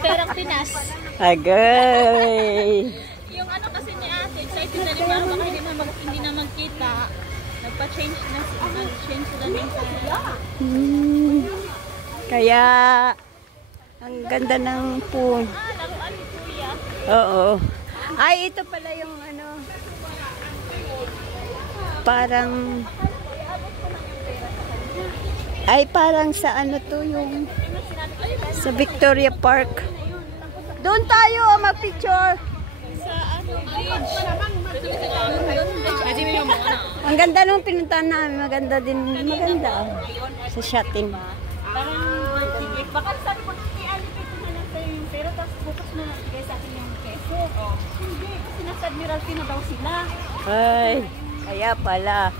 Perang Pinas. Agay. Yung ano kasi ni ate, excited na rin baka hindi na magkita. Nagpa-change na nag-change sila ng Kaya, ang ganda ng pool. laruan ni Kuya. Oo. Ay, ito pala yung ano, parang, parang sa ano to yung, sa Victoria Park. Doon tayo mag-picture. Sa ano, bridge. Ang ganda nung pinuntahan namin. Maganda din. Maganda. Sa Shatin. Baka sabi ko, i-alipit ko na lang sa'yo yung pera, tapos bukas mo lang bigay sa akin yung keso. Hindi, kasi nasa Admiralty na daw sila. Ay, kaya pala.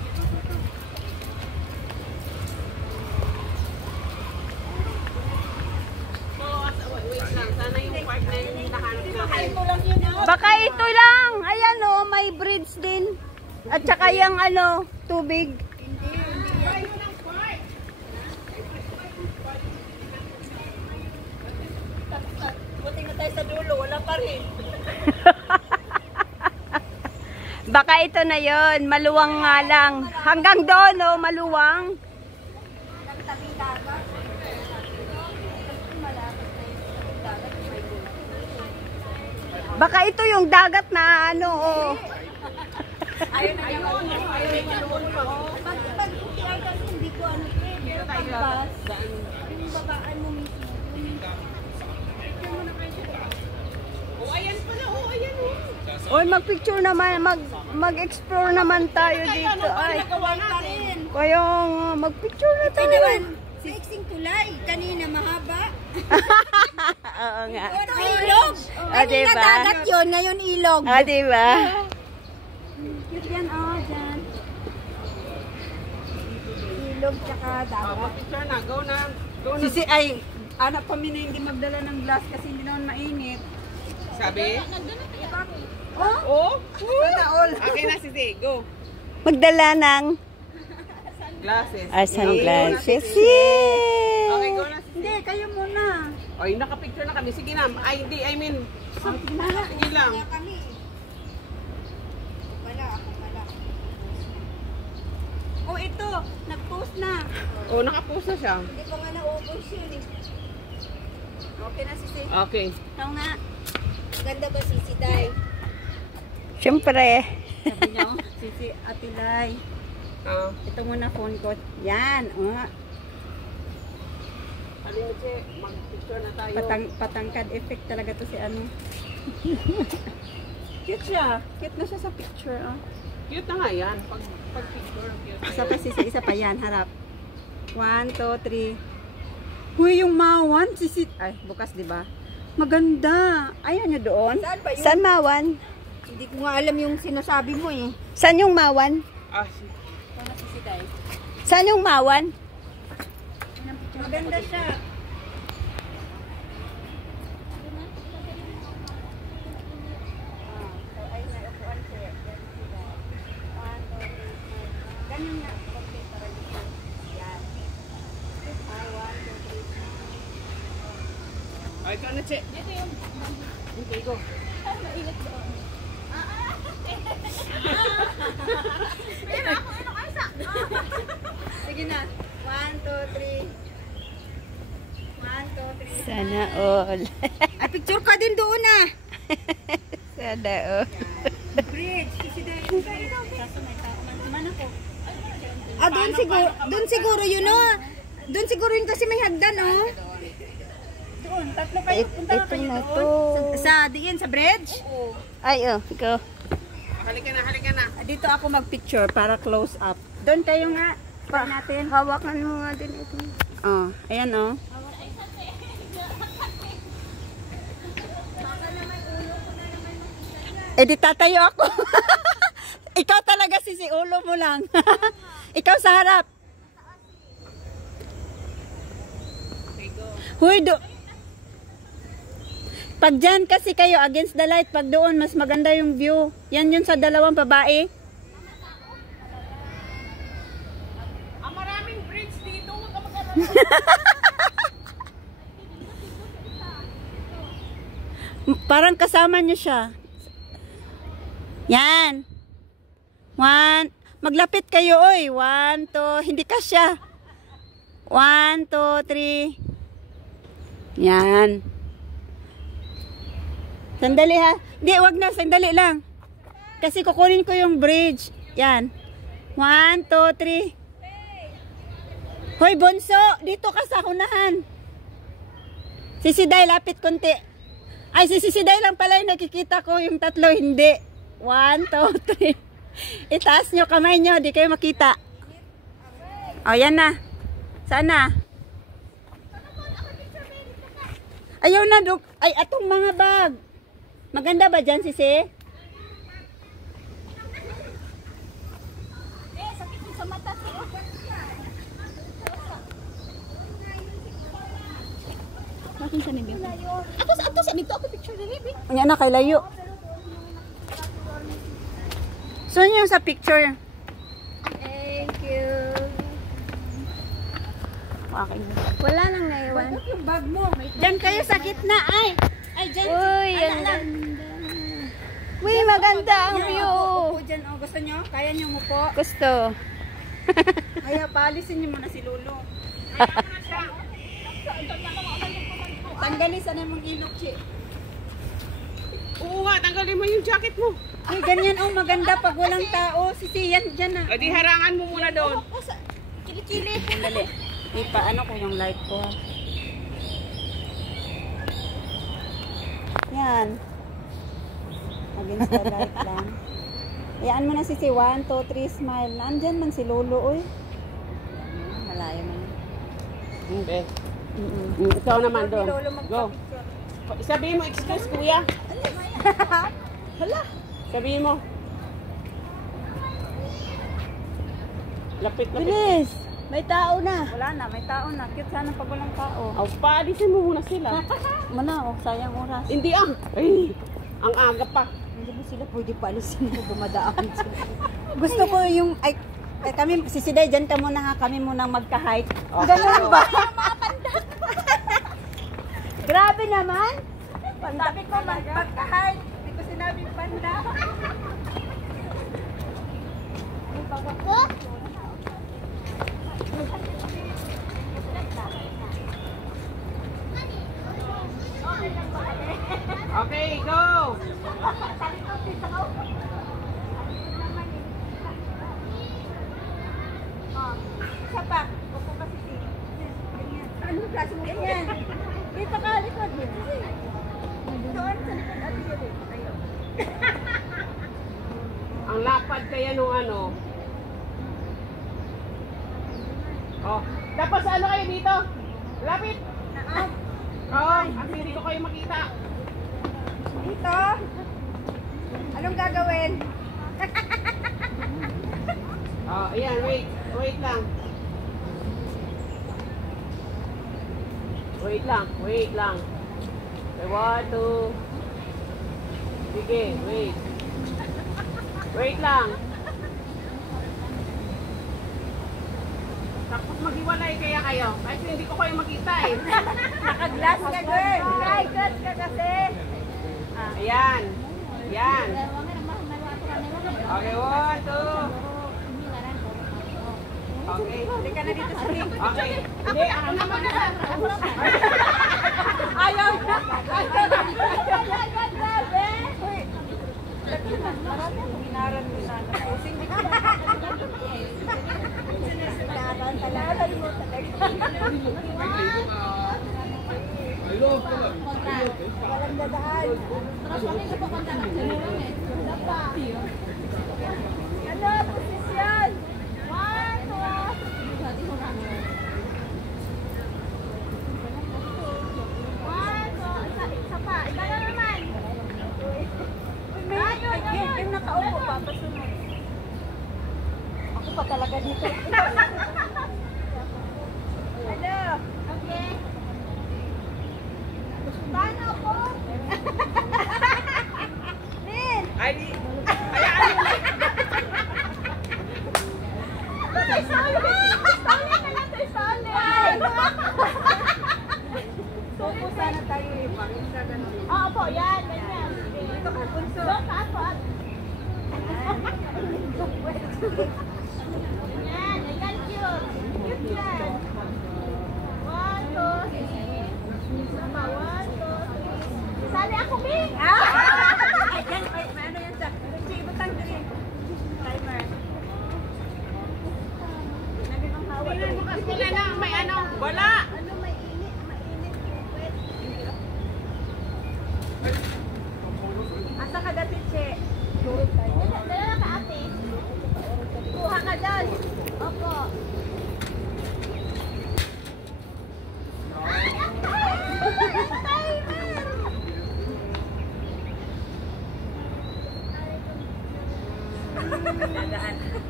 Baka ito lang. Ayan o, may bridge din. At saka yung ano, tubig. Buti na tayo sa dulo, wala pa rin. Baka ito na yon, maluwang nga lang. Hanggang doon, oh, maluwang. Baka ito yung dagat na ano, oh. Ayun. Pag hindi ko ano, pagbas. Yung babaan mo mismo. Ayan pala, ayan Oy, mag-picture naman, mag-explore naman tayo dito. Ay, kaya mag-picture na tayo. Sexing tulay, kanina mahaba. Oo nga. Ito ilog. Kanina diba? dagat yun, ngayon ilog. Diba? Cute yan, dyan. Ilog tsaka dagat. Picture na, go na. Sisi, ay, anak pa mina hindi magdala ng glass kasi hindi naman mainit. Sabi? Oh? Sana all. Okay na, Sisi, go. Magdala ng Glasses. sunglasses. Okay, Yay! go na, Sisi. Hindi, kayo muna. Ay, nakapicture na kami. Sige na. Ay, hindi, I mean. Sige lang. Kami. Ako pala. Oh, ito. Nag-post na. Oh, nakapost na siya. Hindi ko nga na-open yun eh. Okay na, Sisi. Okay. Ikaw nga. Ganda ba, Sisi, Day? Siyempre. Sabi niya, Sisi, Atilay. Ito muna phone ko. Yan. Halina, Che. Mag-picture na tayo. Patangkad effect talaga to si ano. Cute siya. Cute na siya sa picture. Cute na nga yan. Pag-picture, cute. Isa pa, Sisi. Isa pa yan. Harap. 1, 2, 3. Huy, yung mawan. Sisi. Ay, bukas, di ba? Maganda. Ayan nyo doon. Saan ba yun? San Mawan? Hindi ko nga alam yung sinasabi mo eh. San yung Mawan? San yung Mawan? Maganda siya. Ganyan na. Ay, ito na, Che. Okay, go. Sige na. 1, 2, 3. 1, 2, 3. Sana all. Ay, picture ka din doon ah. Sana all. Bridge. Kasi dahil kaso may tao man ako. Doon siguro yun oh. Doon siguro yun kasi may hagdan oh. Doon, tatlo kayo. Punta na kayo na doon. to. Sa diyan sa bridge? Ay, oh, ikaw. Halika na, halika na. Dito ako mag-picture para close up. Doon kayo nga. Pa natin. Hawakan mo nga din ito. Oh, ayan oh. Eh di tatayo ako. Ikaw talaga si ulo mo lang. Ikaw sa harap. Huy, pag dyan kasi kayo against the light, pag doon mas maganda yung view. Yan yun sa dalawang babae. Maraming bridge dito, huwag ka mag-alala. Parang kasama niyo siya. Yan. 1. Maglapit kayo, oy. 1, 2. Hindi ka siya. 1, 2, 3. Yan. Sandali ha. Hindi, wag na. Sandali lang. Kasi kukunin ko yung bridge. Yan. 1, 2, 3. Hoy, Bonso. Dito ka sa unahan. Si Siday, lapit konti. Ay, si Siday lang pala yung nakikita ko. Yung tatlo, hindi. 1, 2, 3. Itaas nyo kamay nyo. Di kayo makita. O, yan na. Saan na? Ayaw na, Dok. Ay, atong mga bag. Maganda ba dyan, Sisi? Sakit sa mata. Bakit sa nibig? Ato sa nito ako picture na nibig. Yan na, kay layo. So, yung sa picture. Thank you. Okay. Wala nang naiwan. Yung bag mo. Diyan kayo sa gitna, ay. Ay, dyan. Uy, ang ganda. Uy, maganda ang view. Upo dyan. O, gusto nyo? Kaya nyo mupo? Gusto. Kaya paalisin nyo muna si Lolo. Tanggalin sana mong ilok, Chi. Oo nga, tanggalin mo yung jacket mo. Ay, ganyan oh, maganda pag walang tao. Sisiyan dyan na. O di harangan mo muna doon. Kili-kili. Sandali. Ipaano ko yung light ko. Yan. Against the light lang. Hayaan mo na Sisi. 1, 2, 3, smile. Nandyan man si Lolo, oy. Malayo man. Okay. Ikaw naman doon. Go. Sabihin mo, excuse kuya. Hala. Sabihin mo. Lapit. Bilis. May tao na. Wala na, may tao na. Cute sana pag walang tao. Aw, paalisin mo muna sila. Mana, oh, sayang oras. Hindi ah. Ay, ang aga pa. Hindi mo sila pwede paalisin mo, dumadaan sila. Gusto ko yung, ay, kami, si Siday, dyan ka muna ha, kami munang magka-hike. Okay. Ganun ba? Grabe naman. Sabi ko, magka-hike. Hindi ko sinabing panda. Okay, go. Isa pa. Upo ka, Sisi. Ganyan. Anong klase mo? Ganyan. Dito ka, likod. Doon sa likod. Ate yun. Tayo. Ang lapad kaya nung ano. Oh, dapat sa ano kayo dito? Lapit. Oo, ang hindi ko kayo makita. Dito. Anong gagawin? Oh, ayan, wait. Wait lang. Wait lang, wait lang. Okay, 1, 2. Sige, wait. Wait lang. Tapos maghiwalay kaya kayo. Kasi hindi ko kayo makita eh. Nakaglas ka, girl. Nakaglas ka kasi. Ayan. Ayan. Okay, 1, 2. Okay. Hindi ka na dito sa link. Okay. Hindi, ako naman na. Ayaw na. Grabe. Uy. Marami akong inaran mo na. Pusing di ka. Sinasinaran. Talaran mo talaga. Walang dadaan. Ano? Posisyon. Yung nakaupo pa, pasunod. Ako pa talaga dito. Hello. Okay. Paano po? Lin! Ay, hayaan mo lang. Tay Sally! Sally ka lang, Tay Sally! Sopo sana tayo eh. Pangit Oo po, yan, ganyan. Dito ka, punso. Doon ka, ato, at. Yan, yan, cute. Cute yan. 1, 2, 3. Sama, 1, 2, 3. Sali ako, Bing! Ayan, ano yan sa? Sige, butang dali. Timer. Tingnan mo kasi nila na may ano. Wala. Ano, mainit, mainit. Asa ka dati, Che? Dala ka, ate. Kuha ka dyan. Opo.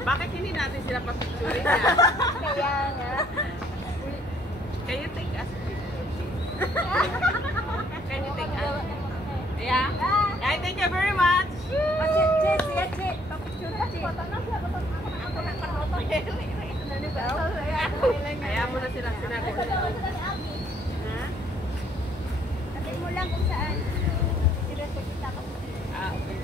Bakit hindi natin sila papicturein niya? Kaya nga. Can you take us? Can you take us? Yeah? Yeah, thank you very much. Che, siya, Che. Papicture ka, Che. Kaya mo na sila sinabi ko na. Ha? Sabi mo lang kung saan. Diretso kita ka. Ah, okay.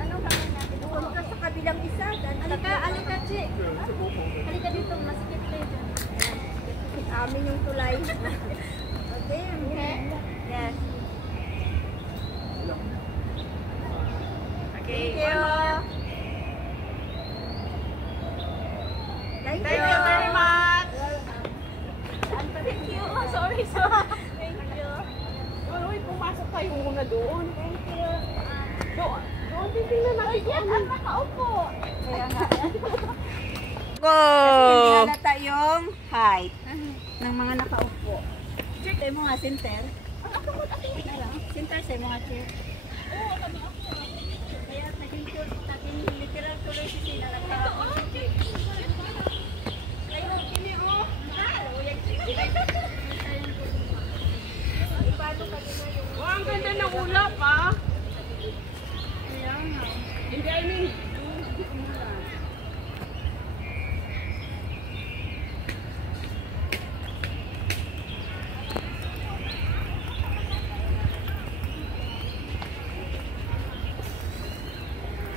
Anong gagawin natin? Doon ka sa kabilang isa. Alika, Che. Halika dito, masikip kayo dyan. Amin yung tulay. Okay. Yes. Okay. Thank you. Thank you very much. Thank you. Oh, sorry. Thank you. Uy, pumasok tayo muna doon. Thank you. Doon. Doon, titingnan natin. Yes, ang nakaupo. Kaya nga. Go! Hindi halata yung height ng mga nakaupo. Check tayo mga center. Center sa mga chair. Oo, kami ako. Kaya naging literal tuloy si Sina. Oh, ang ganda ng ulap, ah. Hindi, I mean,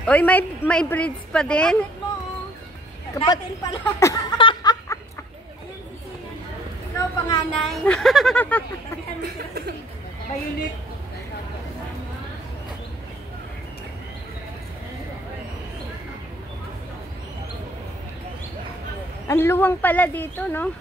Oy, may breeds pa din. Kapag Natin pala. Ikaw panganay. Tabihan mo sila si Violet. ang luwang pala dito, no?